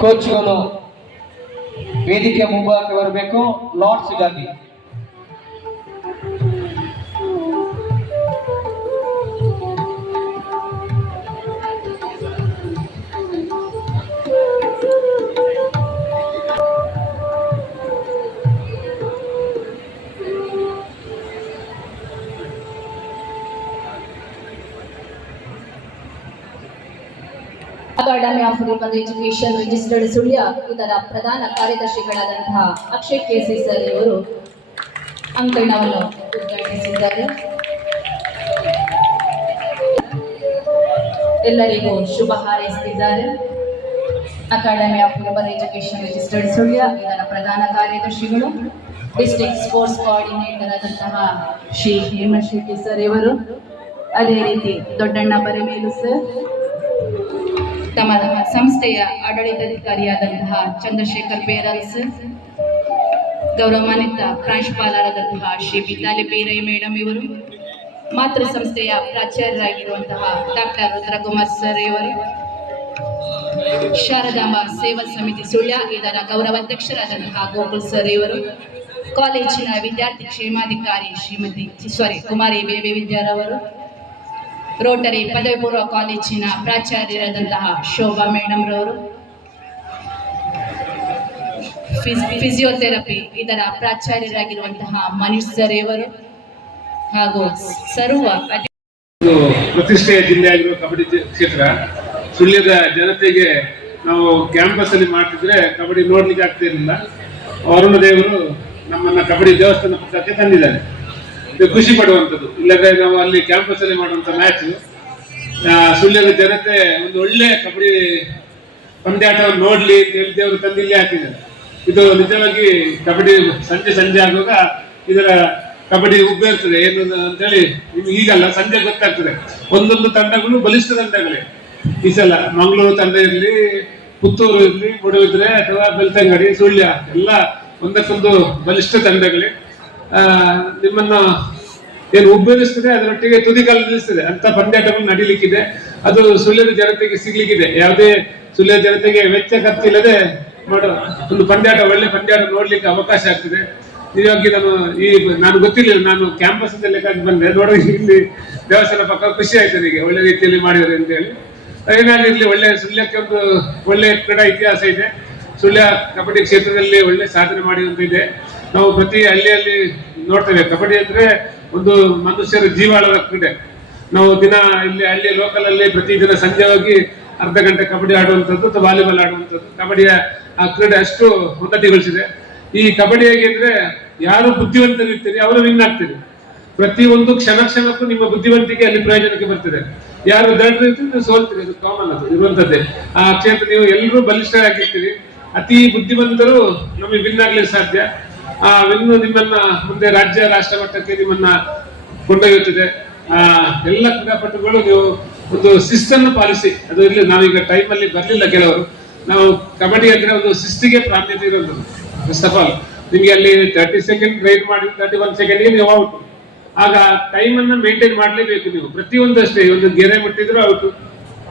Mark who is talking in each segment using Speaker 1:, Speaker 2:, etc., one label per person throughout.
Speaker 1: ಕೋಚ್ಗಳು ವೇದಿಕೆ ಮುಂಭಾಗಕ್ಕೆ ಬರಬೇಕು. ಲಾರ್ಡ್ಸ್ಗಾಗಿ
Speaker 2: academy of rural education registered Sullia ಇದರ ಪ್ರಧಾನ ಕಾರ್ಯದರ್ಶಿಗಳಾದಂತಹ ಅಕ್ಷಯ್ ಕೆಸಿ ಸರ್ ಇವರು ಅಂಕಣವನ್ನು ಉದ್ಘಾಟಿಸಿದ್ದಾರೆ. ಎಲ್ಲರಿಗೂ ಶುಭ ಹಾರೈಸುತ್ತಿದ್ದಾರೆ academy of rural education registered Sullia ಇದರ ಪ್ರಧಾನ ಕಾರ್ಯದರ್ಶಿಗಳು ಡಿಸ್ಟ್ರಿಕ್ಟ್ ಸ್ಪೋರ್ಟ್ಸ್ ಕೋಆರ್ಡಿನೇಟರ್ ಆದಂತಹ ಶ್ರೀ ಹೇಮಶೆಟ್ಟಿ ಶೆಟ್ಟಿ ಸರ್ ಇವರು. ಅದೇ ರೀತಿ ದೊಡ್ಡಣ್ಣ ಬರೆಮೇಲು ಸರ್. ತಮ್ಮ ಸಂಸ್ಥೆಯ ಆಡಳಿತಾಧಿಕಾರಿಯಾದಂತಹ ಚಂದ್ರಶೇಖರ್ ಬೇರಲ್ಸ್ ಗೌರವಾನ್ವಿತ ಪ್ರಾಂಶುಪಾಲರಾದಂತಹ ಶ್ರೀ ಮಿತಾಲಿ ಬೀರೈ ಮೇಡಮ್ ಇವರು, ಮಾತೃ ಸಂಸ್ಥೆಯ ಪ್ರಾಚಾರ್ಯರಾಗಿರುವಂತಹ ಡಾಕ್ಟರ್ ರುದ್ರಕುಮಾರ್ ಸರ್ ಇವರು, ಶಾರದಾಂಬ ಸೇವಾ ಸಮಿತಿ ಸುಳ್ಯ ಇದರ ಗೌರವಾಧ್ಯಕ್ಷರಾದಂತಹ ಗೋಕುಲ್ ಸರ್ ಇವರು, ಕಾಲೇಜಿನ ವಿದ್ಯಾರ್ಥಿ ಕ್ಷೇಮಾಧಿಕಾರಿ ಶ್ರೀಮತಿ ಸಾರಿ, ಕುಮಾರಿ ಬೇಬಿ ವಿದ್ಯಾರವರು ರೋಟರಿ ಪದವಿ ಪೂರ್ವ ಕಾಲೇಜಿನ ಪ್ರಾಚಾರ್ಯರಾದಂತಹ ಶೋಭಾ ಮೇಡಮ್ ರವರು ಫಿಸ್- ಫಿಸಿಯೋಥೆರಪಿ ಇದರ ಪ್ರಾಚಾರ್ಯರಾಗಿರುವಂತಹ ಮನೀಶ್ ಸರ್ ಇವರು ಹಾಗೂ ಸರ್ವ
Speaker 3: ಪ್ರತಿಷ್ಠೆಯ ಜಿಲ್ಲೆಯಾಗಿರುವ ಕಬಡ್ಡಿ ಕ್ಷೇತ್ರ. ಸುಳ್ಯದ ಜನತೆಗೆ ನಾವು ಕ್ಯಾಂಪಸ್ ಅಲ್ಲಿ ಮಾಡ್ತಿದ್ರೆ ಕಬಡ್ಡಿ ನೋಡ್ಲಿಕ್ಕೆ ಆಗ್ತಾ ಇರಲಿಲ್ಲ. ವರುಣ ದೇವರು ನಮ್ಮನ್ನ ಕಬಡ್ಡಿ ದೇವಸ್ಥಾನ ಪಕ್ಕಕ್ಕೆ ತಂದಿದ್ದಾರೆ. ಇದು ಖುಷಿ ಪಡುವಂಥದ್ದು. ಇಲ್ಲದ್ರೆ ನಾವು ಅಲ್ಲಿ ಕ್ಯಾಂಪಸ್ ಅಲ್ಲಿ ಮಾಡುವಂತ ಮ್ಯಾಚ್ ಸುಳ್ಯದ ಜನತೆ ಒಂದು ಒಳ್ಳೆ ಕಬಡ್ಡಿ ಪಂದ್ಯಾಟವನ್ನು ನೋಡ್ಲಿ ಅಂತ ಹೇಳಿ ದೇವರು ತಂದಿಲ್ಲೇ ಹಾಕಿದ್ದಾರೆ. ಇದು ನಿಜವಾಗಿ ಕಬಡ್ಡಿ ಸಂಜೆ ಸಂಜೆ ಆಗುವಾಗ ಇದರ ಕಬಡ್ಡಿ ಉಬ್ಬೇರ್ತದೆ. ಏನು ಅಂತೇಳಿ ನಿಮ್ಗೆ ಈಗಲ್ಲ, ಸಂಜೆ ಗೊತ್ತಾಗ್ತದೆ. ಒಂದೊಂದು ತಂಡಗಳು ಬಲಿಷ್ಠ ತಂಡಗಳೇ. ಈ ಸಲ ಮಂಗಳೂರು ತಂಡ ಇರಲಿ, ಪುತ್ತೂರು ಇರಲಿ ಗುಡವಿದ್ರೆ ಅಥವಾ ಬೆಳ್ತಂಗಡಿ, ಸುಳ್ಯ, ಎಲ್ಲ ಒಂದಕ್ಕೊಂದು ಬಲಿಷ್ಠ ತಂಡಗಳೇ. ನಿಮ್ಮನ್ನ ಏನು ಉಬ್ಬರಿಸ್ತದೆ ಅದರೊಟ್ಟಿಗೆ ತುದಿ ನಿಲ್ಲಿಸ್ತದೆ. ಅಂತ ಪಂದ್ಯಾಟಗಳು ನಡೀಲಿಕ್ಕಿದೆ. ಅದು ಸುಳ್ಯದ ಜನತೆಗೆ ಸಿಗ್ಲಿಕ್ಕಿದೆ. ಯಾವುದೇ ಸುಳ್ಯದ ಜನತೆಗೆ ವೆಚ್ಚ ಖರ್ಚಿಲ್ಲದೆ ಒಂದು ಪಂದ್ಯಾಟ, ಒಳ್ಳೆ ಪಂದ್ಯಾಟ ನೋಡ್ಲಿಕ್ಕೆ ಅವಕಾಶ ಆಗ್ತದೆ. ನಿಜವಾಗಿ ನಾನು ಈ, ನಾನು ಗೊತ್ತಿರಲಿಲ್ಲ, ನಾನು ಕ್ಯಾಂಪಸ್ ಅಂತ ಲೆಕ್ಕ ಬಂದೆ. ನೋಡೋ ಇಲ್ಲಿ ದೇವಸ್ಥಾನ ಪಕ್ಕ ಖುಷಿ ಆಯ್ತು ನನಗೆ ಒಳ್ಳೆ ರೀತಿಯಲ್ಲಿ ಮಾಡಿದ್ದಾರೆ ಅಂತ ಹೇಳಿ. ಏನಾಗಿರ್ಲಿ ಒಳ್ಳೆ ಸುಳ್ಯಕ್ಕೆ ಒಂದು ಒಳ್ಳೆ ಕ್ರೀಡಾ ಇತಿಹಾಸ ಇದೆ. ಸುಳ್ಯ, ಕಬಡ್ಡಿ ಕ್ಷೇತ್ರದಲ್ಲಿ ಒಳ್ಳೆ ಸಾಧನೆ ಮಾಡಿದಂತ ಇದೆ. ನಾವು ಪ್ರತಿ ಹಳ್ಳಿಯಲ್ಲಿ ನೋಡ್ತೇವೆ. ಕಬಡ್ಡಿ ಅಂದ್ರೆ ಒಂದು ಮನುಷ್ಯರ ಜೀವಾಳದ ಕ್ರೀಡೆ. ನಾವು ದಿನ ಇಲ್ಲಿ ಹಳ್ಳಿ ಲೋಕಲ್ ಅಲ್ಲಿ ಪ್ರತಿ ದಿನ ಸಂಜೆ ಹೋಗಿ ಅರ್ಧ ಗಂಟೆ ಕಬಡ್ಡಿ ಆಡುವಂಥದ್ದು ಅಥವಾ ವಾಲಿಬಾಲ್ ಆಡುವಂಥದ್ದು. ಕಬಡ್ಡಿಯ ಆ ಕ್ರೀಡೆ ಅಷ್ಟು ಉನ್ನತಿಗೊಳಿಸಿದೆ. ಈ ಕಬಡ್ಡಿ ಹೇಗೆ ಅಂದ್ರೆ ಯಾರು ಬುದ್ಧಿವಂತರು ಇರ್ತೀರಿ ಅವರು ವಿನ್ ಆಗ್ತೀರಿ. ಒಂದು ಕ್ಷಣ ಕ್ಷಣಕ್ಕೂ ನಿಮ್ಮ ಬುದ್ಧಿವಂತಿಕೆ ಅಲ್ಲಿ ಪ್ರಯೋಜನಕ್ಕೆ ಬರ್ತದೆ. ಯಾರು ದಡ್ರು ಇರ್ತೀರಿ, ನೀವು ಸೋಲ್ತೀರಿ. ಅದು ಕಾಮನ್ ಅದು ಇರುವಂತದ್ದೇ ಆ ಕ್ಷೇತ್ರ ನೀವು ಎಲ್ಲರೂ ಬಲಿಷ್ಠರಾಗಿರ್ತೀರಿ. ಅತಿ ಬುದ್ಧಿವಂತರು ನಮಗೆ ವಿನ್ ಆಗ್ಲಿಕ್ಕೆ ಸಾಧ್ಯ. ಆ, ಇನ್ನು ನಿಮ್ಮನ್ನ ಮುಂದೆ ರಾಜ್ಯ, ರಾಷ್ಟ್ರ ಮಟ್ಟಕ್ಕೆ ನಿಮ್ಮನ್ನ ಕೊಂಡೊಯ್ಯುತ್ತಿದೆ. ಆ, ಎಲ್ಲ ಕ್ರೀಡಾಪಟುಗಳು, ನೀವು ಒಂದು ಶಿಸ್ತನ್ನು ಪಾಲಿಸಿ. ಅದು ಇಲ್ಲಿ ನಾವೀಗ ಟೈಮ್ ಅಲ್ಲಿ ಬರ್ಲಿಲ್ಲ ಕೆಲವರು. ನಾವು ಕಬಡ್ಡಿ ಅಂದ್ರೆ ಒಂದು ಶಿಸ್ತಿಗೆ ಪ್ರಾಮ್ಯತೆ ಇರೋದು. ಫಸ್ಟ್ ಆಫ್ ಆಲ್ ನಿಮ್ಗೆ ಅಲ್ಲಿ ತರ್ಟಿ ಸೆಕೆಂಡ್ ರೈಡ್ ಮಾಡಿ ತರ್ಟಿ ಒನ್ ಸೆಕೆಂಡ್ಗೆ ನೀವು ಔಟ್ ಆಗ ಟೈಮ್ ಅನ್ನ ಮೇಂಟೈನ್ ಮಾಡ್ಲೇಬೇಕು ನೀವು. ಪ್ರತಿಯೊಂದು ಅಷ್ಟೇ ಒಂದು ಗೆರೆ ಮುಟ್ಟಿದ್ರು ಔಟ್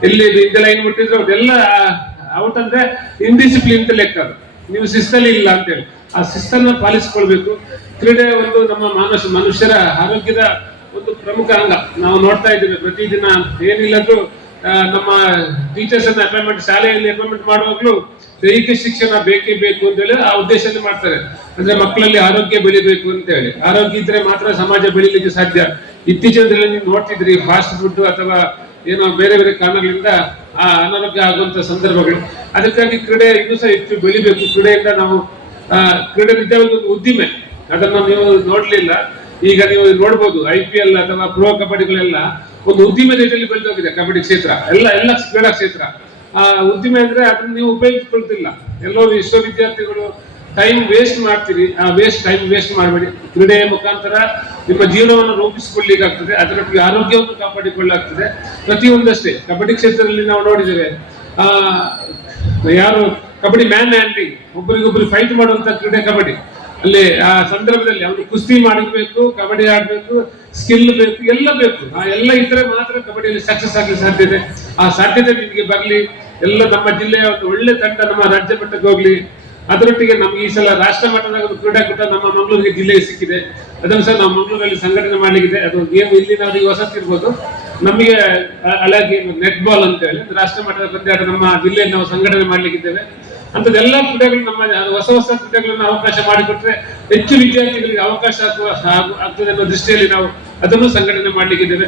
Speaker 3: ಎಲ್ಲಿ ಹಿಂದೆ ಲೈನ್ ಮುಟ್ಟಿದ್ರು ಔಟ್ ಎಲ್ಲ ಔಟ್ ಅಂದ್ರೆ ಇಂಡಿಸಿಪ್ಲಿನ್ ಲೆಕ್ಕ ನೀವು ಶಿಸ್ತಲ್ಲಿ ಇಲ್ಲ ಅಂತೇಳಿ. ಆ ಶಿಸ್ತನ್ನ ಪಾಲಿಸ್ಕೊಳ್ಬೇಕು. ಕ್ರೀಡೆ ಒಂದು ನಮ್ಮ ಮಾನಸ, ಮನುಷ್ಯರ ಆರೋಗ್ಯದ ಒಂದು ಪ್ರಮುಖ ಅಂಗ. ನಾವು ನೋಡ್ತಾ ಇದ್ದೇವೆ ಪ್ರತಿದಿನ. ಏನಿಲ್ಲದ್ರು ನಮ್ಮ ಟೀಚರ್ಸ್ ಅನ್ನ ಅಪಾಯಿಂಟ್ಮೆಂಟ್ ಶಾಲೆಯಲ್ಲಿ ಅಪಾಯಿಂಟ್ಮೆಂಟ್ ಮಾಡುವಾಗಲೂ ದೈಹಿಕ ಶಿಕ್ಷಣ ಬೇಕೇ ಬೇಕು ಅಂತ ಹೇಳಿ ಆ ಉದ್ದೇಶದಲ್ಲಿ ಮಾಡ್ತಾರೆ. ಅಂದ್ರೆ ಮಕ್ಕಳಲ್ಲಿ ಆರೋಗ್ಯ ಬೆಳಿಬೇಕು ಅಂತ ಹೇಳಿ. ಆರೋಗ್ಯ ಇದ್ರೆ ಮಾತ್ರ ಸಮಾಜ ಬೆಳಿಲಿಕ್ಕೆ ಸಾಧ್ಯ. ಇತ್ತೀಚಿನ ದಿನಗಳಲ್ಲಿ ನೀವು ನೋಡ್ತಿದ್ರಿ ಫಾಸ್ಟ್ ಫುಡ್ ಅಥವಾ ಏನೋ ಬೇರೆ ಬೇರೆ ಕಾರಣಗಳಿಂದ ಆ ಅನಾರೋಗ್ಯ ಆಗುವಂತ ಸಂದರ್ಭಗಳು. ಅದಕ್ಕಾಗಿ ಕ್ರೀಡೆ ಇನ್ನೂ ಸಹ ಹೆಚ್ಚು ಬೆಳಿಬೇಕು. ಕ್ರೀಡೆಯಿಂದ ನಾವು ಕ್ರೀಡೆ ಒಂದು ಉದ್ದಿಮೆ. ಅದನ್ನ ನೀವು ನೋಡ್ಲಿಲ್ಲ. ಈಗ ನೀವು ನೋಡ್ಬೋದು ಐ ಪಿ ಎಲ್ ಅಥವಾ ಪ್ರೋ ಕಬಡ್ಡಿಗಳೆಲ್ಲ ಒಂದು ಉದ್ದಿಮೆ ರೀತಿಯಲ್ಲಿ ಬೆಳೆದೋಗಿದೆ, ಕಬಡ್ಡಿ ಕ್ಷೇತ್ರ. ಎಲ್ಲ ಎಲ್ಲ ಕ್ರೀಡಾ ಕ್ಷೇತ್ರ. ಆ, ಉದ್ದಿಮೆ ಅಂದ್ರೆ ಅದನ್ನ ನೀವು ಉಪಯೋಗಿಸ್ಕೊಳ್ತಿಲ್ಲ. ಎಲ್ಲೋ ವಿಶ್ವವಿದ್ಯಾರ್ಥಿಗಳು ಟೈಮ್ ವೇಸ್ಟ್ ಮಾಡ್ತೀರಿ. ಆ ವೇಸ್ಟ್ ಟೈಮ್ ವೇಸ್ಟ್ ಮಾಡಬೇಡಿ. ಕ್ರೀಡೆಯ ಮುಖಾಂತರ ನಿಮ್ಮ ಜೀವನವನ್ನು ರೂಪಿಸಿಕೊಳ್ಳಿಕ್ಕಾಗ್ತದೆ. ಅದರ ಆರೋಗ್ಯವನ್ನು ಕಾಪಾಡಿಕೊಳ್ಳಾಗ್ತದೆ ಪ್ರತಿಯೊಂದಷ್ಟೇ. ಕಬಡ್ಡಿ ಕ್ಷೇತ್ರದಲ್ಲಿ ನಾವು ನೋಡಿದ್ದೇವೆ. ಆ, ಯಾರು ಕಬಡ್ಡಿ ಮ್ಯಾನ್ ಹ್ಯಾಂಡ್ಲಿಂಗ್ ಒಬ್ಬರಿಗೊಬ್ಬರು ಫೈಟ್ ಮಾಡುವಂತ ಕ್ರೀಡೆ ಕಬಡ್ಡಿ. ಅಲ್ಲಿ ಆ ಸಂದರ್ಭದಲ್ಲಿ ಅವನು ಕುಸ್ತಿ ಮಾಡಬೇಕು ಕಬಡ್ಡಿ ಆಡ್ಬೇಕು ಸ್ಕಿಲ್ ಬೇಕು, ಎಲ್ಲ ಬೇಕು. ಆ ಎಲ್ಲ ಇದ್ರೆ ಮಾತ್ರ ಕಬಡ್ಡಿಯಲ್ಲಿ ಸಕ್ಸಸ್ ಆಗಲಿ ಸಾಧ್ಯತೆ ಆ ಸಾಧ್ಯತೆ ನಿಮಗೆ ಬರಲಿ. ಎಲ್ಲ ನಮ್ಮ ಜಿಲ್ಲೆಯ ಒಂದು ಒಳ್ಳೆ ತಂಡ ನಮ್ಮ ರಾಜ್ಯ ಮಟ್ಟಕ್ಕೆ ಹೋಗ್ಲಿ. ಅದರೊಟ್ಟಿಗೆ ನಮ್ಗೆ ಈ ಸಲ ರಾಷ್ಟ್ರ ಮಟ್ಟದ ಒಂದು ಕ್ರೀಡಾಕೂಟ ನಮ್ಮ ಮಂಗಳೂರಿಗೆ ಜಿಲ್ಲೆಗೆ ಸಿಕ್ಕಿದೆ. ಅದನ್ನು ಸಹ ನಾವು ಮಂಗಳೂರಲ್ಲಿ ಸಂಘಟನೆ ಮಾಡಲಿಕ್ಕಿದೆ. ಅದು ಗೇಮ್ ಇಲ್ಲಿ ನಾವು ಹೊಸತಿರ್ಬೋದು ನಮಗೆ ಅಲಾಗಿ ನೆಟ್ ಬಾಲ್ ಅಂತ ಹೇಳಿ ರಾಷ್ಟ್ರ ಮಟ್ಟದ ಪಂದ್ಯಾಟ ನಮ್ಮ ಜಿಲ್ಲೆಯಲ್ಲಿ ನಾವು ಸಂಘಟನೆ ಮಾಡ್ಲಿಕ್ಕಿದ್ದೇವೆ. ಅಂತದೆಲ್ಲ ಕ್ರೀಡೆಗಳು ನಮ್ಮ ಹೊಸ ಹೊಸ ಕ್ರೀಡೆಗಳನ್ನು ಅವಕಾಶ ಮಾಡಿಕೊಟ್ರೆ ಹೆಚ್ಚು ವಿದ್ಯಾರ್ಥಿಗಳಿಗೆ ಅವಕಾಶ ಆಗುವ ಆಗ್ತದೆ ಅನ್ನೋ ದೃಷ್ಟಿಯಲ್ಲಿ ನಾವು ಅದನ್ನು ಸಂಘಟನೆ ಮಾಡ್ಲಿಕ್ಕಿದ್ದೇವೆ.